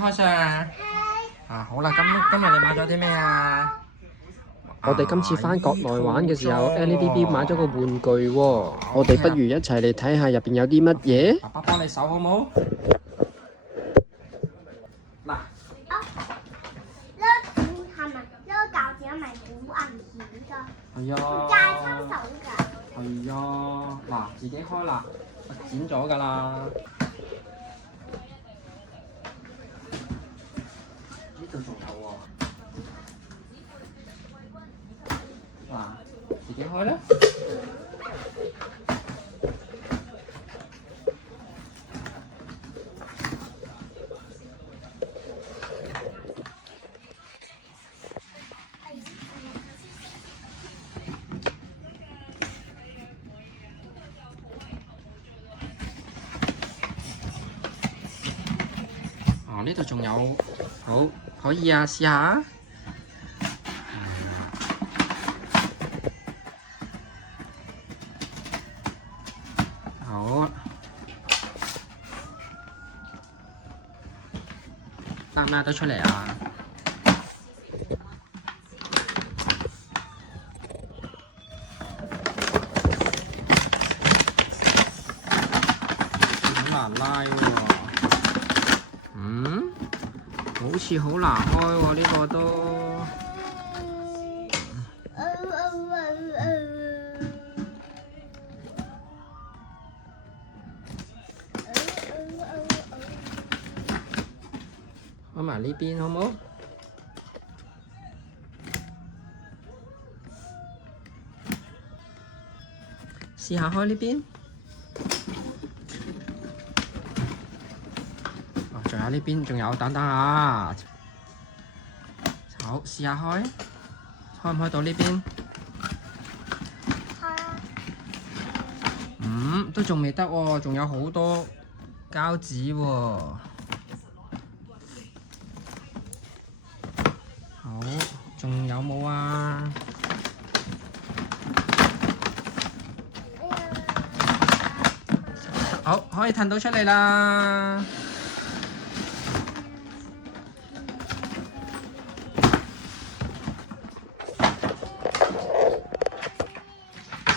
開箱啊！啊，好啦，今日你買咗啲咩啊？我哋今次返國內玩嘅時候，LDB 買咗個玩具喎，我哋不如一齊嚟睇下入邊有啲乜嘢。爸爸幫你手好冇？嗱，呢個係咪呢個鉸剪係咪好危險㗎？係啊，戒親手㗎。係啊，嗱，自己開啦，我剪咗㗎啦。呢度仲有喎，嗱，自己開啦。哦，呢度仲有，好，可以啊，試下。好，拉得出嚟啊！好難拉喎，好似好難開喎，呢個都。開埋呢邊好冇？試下開呢邊。哦，仲有呢邊，仲有，等等啊！好，試下開，開唔開到呢邊？都仲未得喎，仲有好多膠紙喎。好，仲有冇啊？好，可以褪到出嚟啦。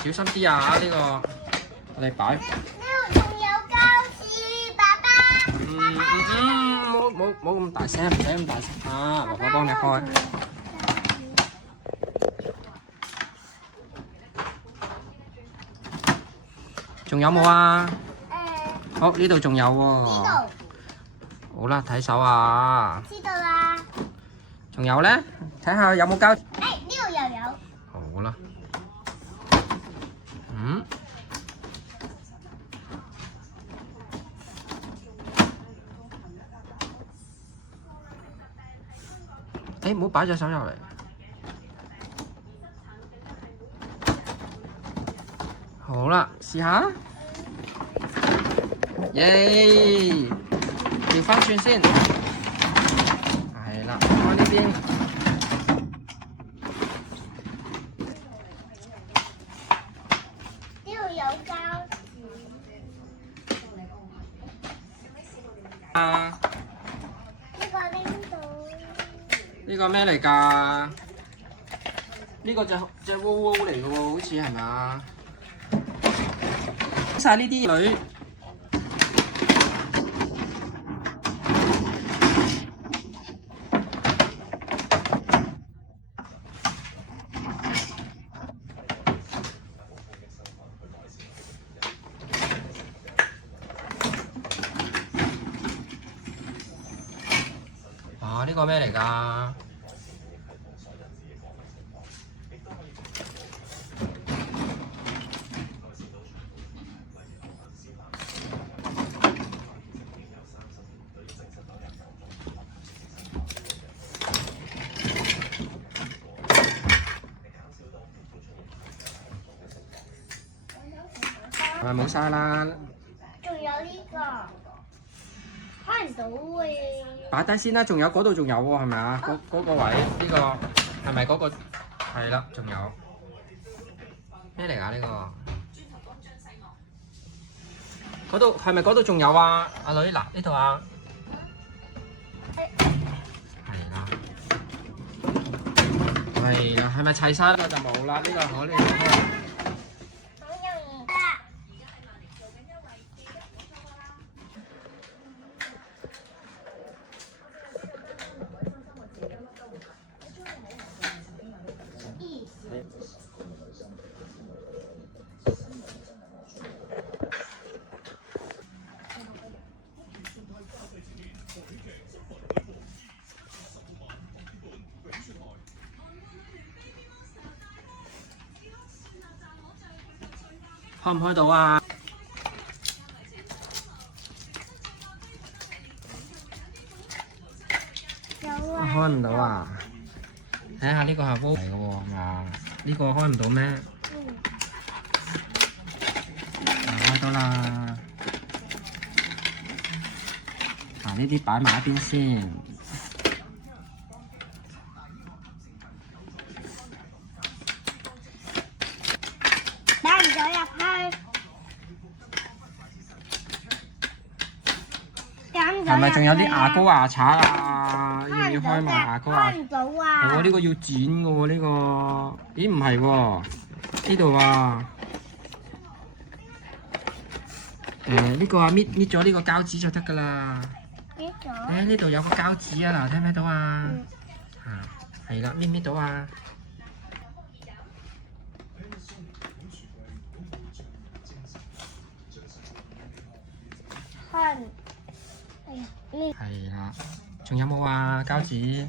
小心啲啊！呢個我哋擺。呢度仲有膠紙，爸爸。冇咁大聲，唔使咁大聲啊！爸爸幫你開。仲有冇啊？好，呢度仲有喎。呢度。好啦，睇手啊！知道啦。仲有咧？睇下有冇膠。呢度又有。好啦。唔好擺隻手入嚟。好啦，試下。耶！調翻轉先。係啦，開呢邊。呢度有膠紙。啊！呢個拎到。呢個咩嚟㗎？呢個隻窩窩嚟嘅喎，好似係咪啊？晒呢啲女。啊！呢個咩嚟㗎？係咪冇晒啦？仲有呢個，開唔到嘅。擺低先啦，仲有嗰度仲有喎，係咪啊？嗰個位呢個係咪嗰個？係啦，仲有咩嚟㗎？呢個嗰度係咪嗰度仲有啊？阿女嗱呢度啊，係係啦，係咪齊晒啦就冇啦？呢個可呢個開。開唔開到啊？有啊。開唔到啊？睇下呢個係煲嚟嘅喎，係嘛？呢個開唔到咩？開到啦！嗱，呢啲擺埋一邊先。擺唔到入去。係咪仲有啲牙膏牙刷啊？要唔要開埋牙膏啊？開唔到啊！係喎，呢個要剪嘅喎，呢個。咦，唔係喎，呢度啊。呢個啊，搣咗呢個膠紙就得㗎啦。搣咗。呢度有個膠紙啊，嗱，睇唔睇到啊？係啦，搣到啊？開唔。哎呀，呢？係啦，仲有冇啊？膠紙？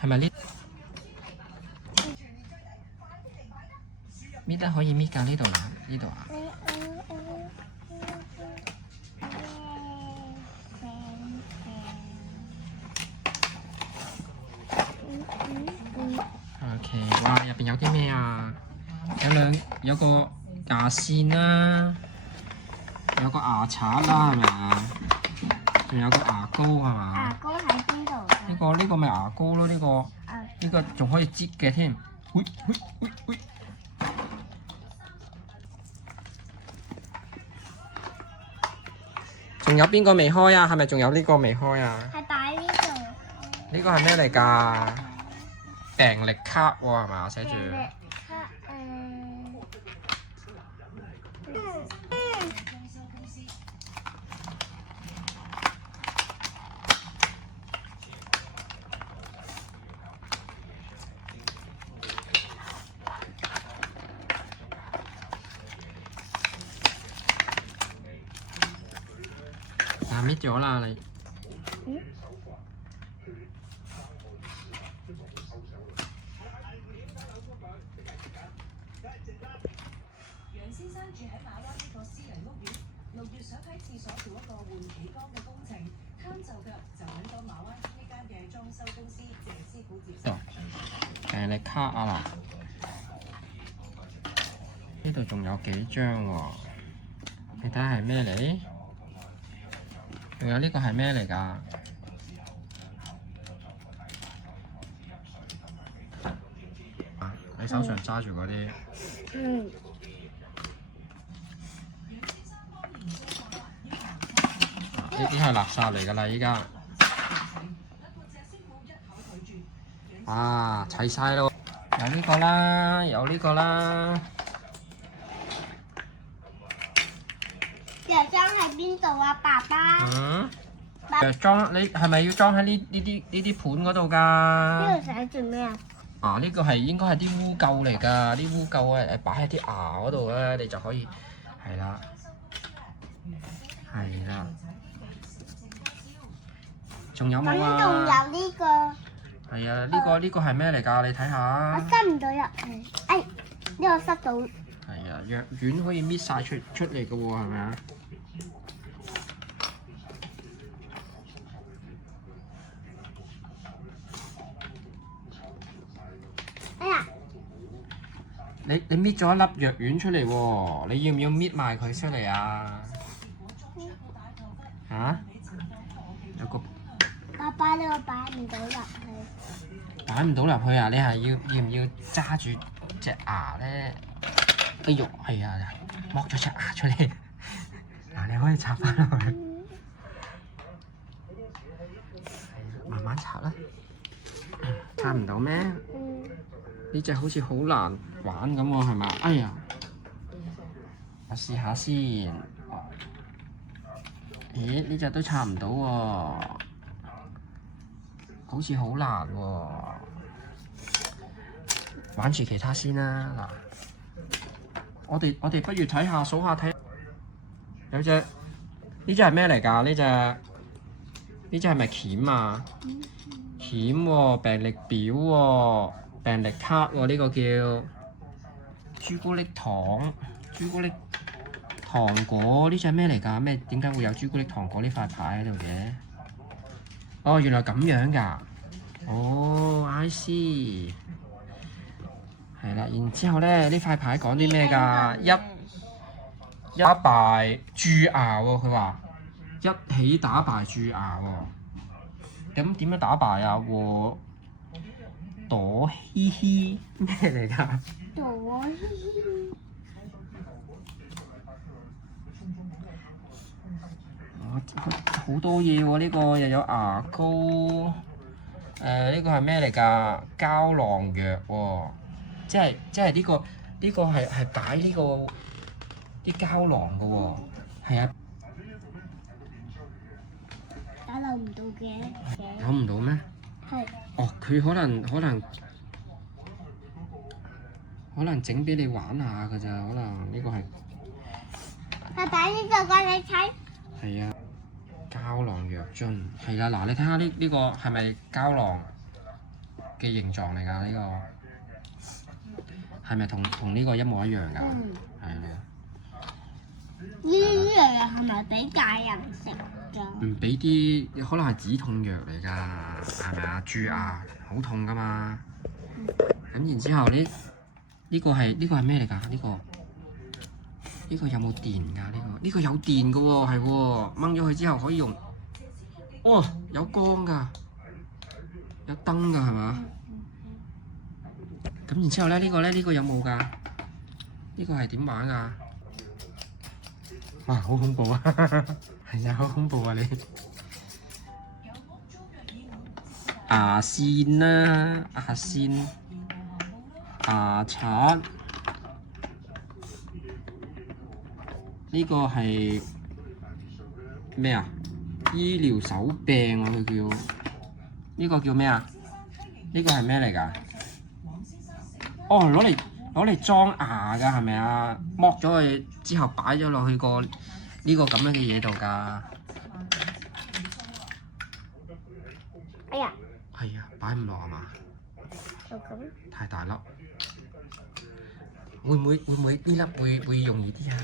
係咪呢？搣得可以搣㗎呢度嗱，呢度啊。OK， 哇！入邊有啲咩啊？有個牙線啦，有個牙刷啦，係咪啊？仲有個牙膏係嘛？牙膏喺邊度㗎？呢個咪牙膏咯，呢個仲可以擠嘅添。仲有邊個未開啊？係咪仲有呢個未開啊？係擺呢度。呢個係咩嚟㗎？病歷卡喎係嘛？寫住。搣咗啦你。楊先生住喺馬灣一個私人屋苑，6月想喺廁所做一個換企缸嘅工程，攤就腳就揾到馬灣呢間嘅裝修公司謝師傅接手。病歷卡啊嗱，呢度仲有幾張喎？你睇下係咩嚟？仲有呢個係咩嚟㗎？你手上揸住嗰啲。呢啲係垃圾嚟㗎啦，依家。啊，齊晒咯！有呢個啦，有呢個啦。藥裝喺邊度啊，爸爸？藥裝你係咪要裝喺呢啲盤嗰度㗎？呢個寫住咩啊？啊，呢個係應該係啲污垢嚟㗎，啲污垢啊擺喺啲牙嗰度咧，你就可以係啦，係啦。仲有冇啊？咁仲有呢個。係啊，呢個係咩嚟㗎？你睇下。我塞唔到入去。哎，呢個塞到。係啊，藥丸可以搣晒出嚟㗎喎，係咪啊？哎呀！你搣咗一粒藥丸出嚟喎，你要唔要搣埋佢出嚟啊？嚇？有個爸爸呢個擺唔到入去。擺唔到入去啊！你係要唔要揸住隻牙咧？哎呦，係啊，剝咗隻牙出嚟。嗱，你可以插翻落去。啊？撐唔到咩？嗯，呢隻好似好難玩咁喎，係咪？哎呀，我試下先。咦？呢隻都撐唔到喎，好似好難喎。玩住其他先啦。嗱，我哋不如睇下數下睇。有隻呢隻係咩嚟㗎？呢隻係咪鉗啊？鉗喎，病歷表喎，病歷卡喎，呢個叫朱古力糖、朱古力糖果。呢隻係咩嚟㗎？咩點解會有朱古力糖果呢塊牌喺度嘅？哦，原來咁樣㗎。哦，I see。係啦，然之後咧，呢塊牌講啲咩㗎？一打敗蛀牙喎，佢話一起打敗蛀牙喎。咁點樣打敗啊？和朵嘻嘻咩嚟㗎？朵嘻嘻。好多嘢喎！呢個又有牙膏，呢個係咩嚟㗎？膠囊藥喎，即係呢個係擺呢個啲膠囊㗎喎，係啊。打漏唔到嘅。攞唔到咩？係。哦，佢可能整俾你玩下㗎咋，可能呢個係。爸爸呢個過你睇。係啊，膠囊藥樽係啦，嗱你睇下呢個係咪膠囊嘅形狀嚟㗎？呢個係咪同呢個一模一樣㗎？嗯。係啊。呢啲藥係咪俾大人食㗎？唔俾啲，可能係止痛藥嚟㗎，係咪啊？蛀牙好痛㗎嘛。咁然之後呢個係咩嚟㗎？呢個有冇電㗎？呢個有電㗎喎，係喎，掹咗佢之後可以用。哦，有光㗎，有燈㗎係嘛？咁然之後咧，呢個有冇㗎？呢個係點玩㗎？哇，好恐怖啊！係啊，好恐怖啊你！牙線啦，牙線、牙刷。呢個係咩啊？醫療手柄啊，佢叫呢個叫咩啊？呢個係咩嚟㗎？哦，攞嚟裝牙㗎係咪啊？剝咗佢之後擺咗落去個呢個咁樣嘅嘢度㗎。哎呀！係啊，擺唔落係嘛？就咁。太大粒，會唔會呢粒會容易啲啊？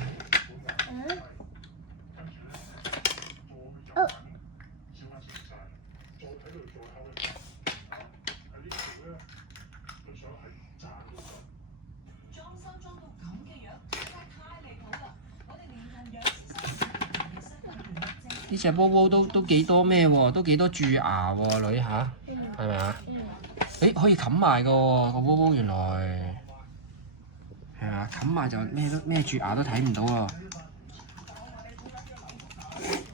嗯。哦。呢隻波波都幾多咩喎？都幾多蛀牙喎，女吓？係咪啊？誒可以冚埋個喎，個波波原來係咪啊？冚埋就咩蛀牙都睇唔到喎。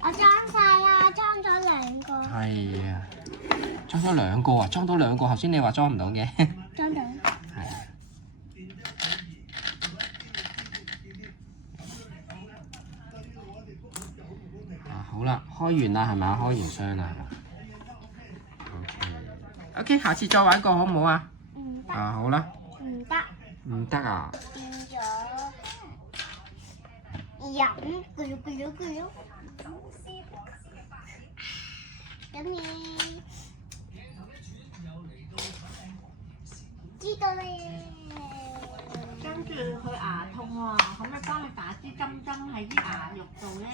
我裝晒啦，裝咗兩個。係啊，裝咗兩個啊，裝到兩個。頭先你話裝唔到嘅。裝到。係啊。好啦，開完啦係咪啊？開完箱啦係嘛？OK，下次再玩過好唔好啊？唔得。啊好啦。唔得。唔得啊？變咗飲咕嚕咕嚕咕嚕。咁你知道咧。跟住佢牙痛喎，可唔可以幫你打支針喺啲牙肉度咧？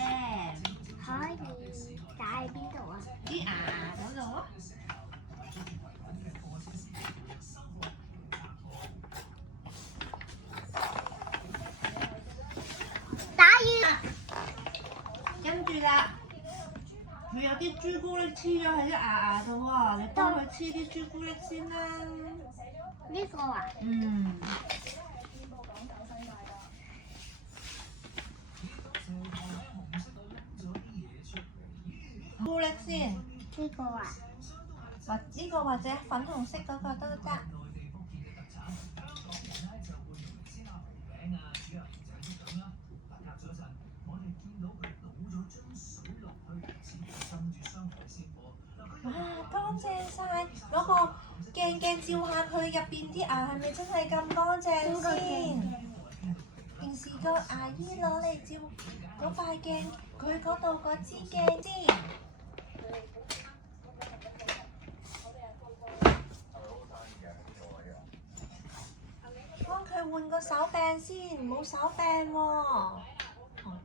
可以打喺邊度啊？啲牙嗰度啊。打完。跟住啦，佢有啲朱古力黐咗喺啲牙度喎，你幫佢黐啲朱古力先啦。呢個啊？嗯。朱古力先。呢個啊？或呢個或者粉紅色嗰個都得。哇，乾淨晒！攞個鏡照下佢入邊啲牙係咪真係咁乾淨先？平時個牙醫攞嚟照嗰塊鏡，佢嗰度嗰支鏡先。幫佢換個手柄先，冇手柄喎。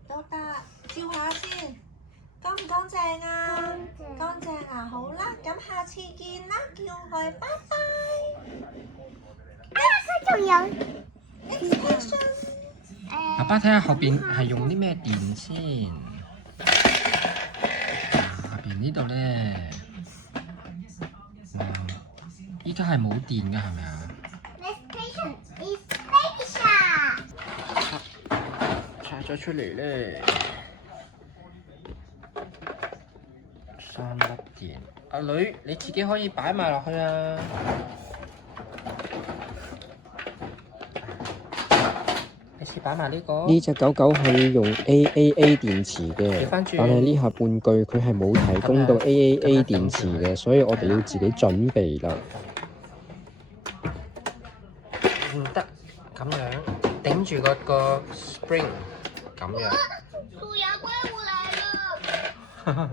都得，照下先。乾唔乾淨啊？乾淨啊，好啦，咁下次見啦，叫佢拜拜。佢仲有 extension。爸爸睇下後邊係用啲咩電先？下邊呢度咧，哇！依家係冇電㗎係咪啊？ PlayStation is special。拆咗出嚟咧。3粒電，阿女你自己可以擺埋落去啊！你試擺埋呢個。呢隻狗狗係用 AAA 電池嘅，調返轉但係呢盒玩具佢係冇提供到 AAA 電池嘅，所以我哋要自己準備啦。唔得，咁樣頂住個 spring， 咁樣。鼠牙怪物來了。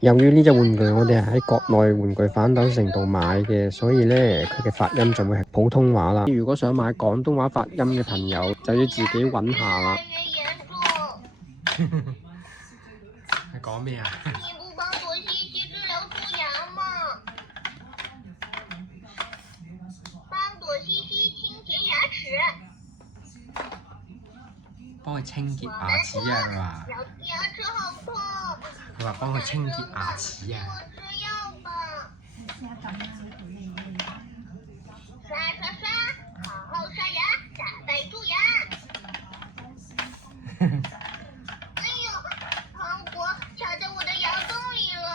由於呢隻玩具我哋係喺國內玩具反斗城度買嘅，所以呢，佢嘅發音就會係普通話啦。如果想買廣東話發音嘅朋友，就要自己揾下啦。係講咩啊？你不幫朵西西治療蛀牙嗎？幫朵西西清潔牙齒。幫佢清潔牙齒啊！佢話。牙齒好痛。佢話幫佢清潔牙齒啊！我吃藥吧。刷刷刷，好好刷牙，打敗蛀牙。哎呦，糖果卡在我的牙洞裡了。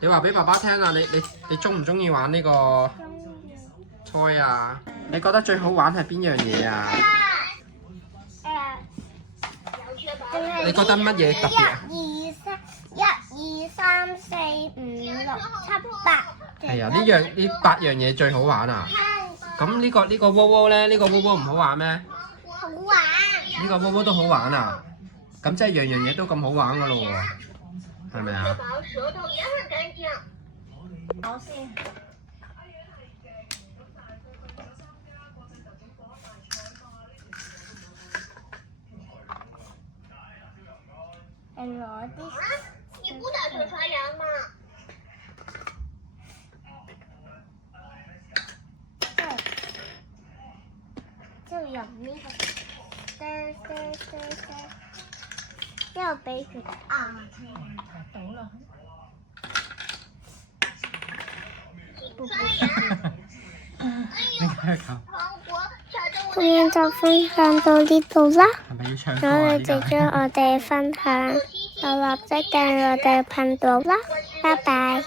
你話俾爸爸聽啊！你中唔中意玩呢個猜啊？你覺得最好玩係邊樣嘢啊？你覺得乜嘢特別啊？1、2、3、4、5、6、7、8。係啊，呢8樣嘢最好玩啊！咁呢個窩窩咧，呢個窩窩唔好玩咩？好玩。呢個窩窩都好玩啊！咁即係樣樣嘢都咁好玩噶咯喎，係咪啊？舌頭也很乾淨。我先。你不打算刷牙嗎？就有呢個之後俾佢倒落刷牙。今日就分享到呢度啦，係咪要唱如果你哋中意我哋嘅分享，就立即訂閱我哋嘅頻道啦，拜拜。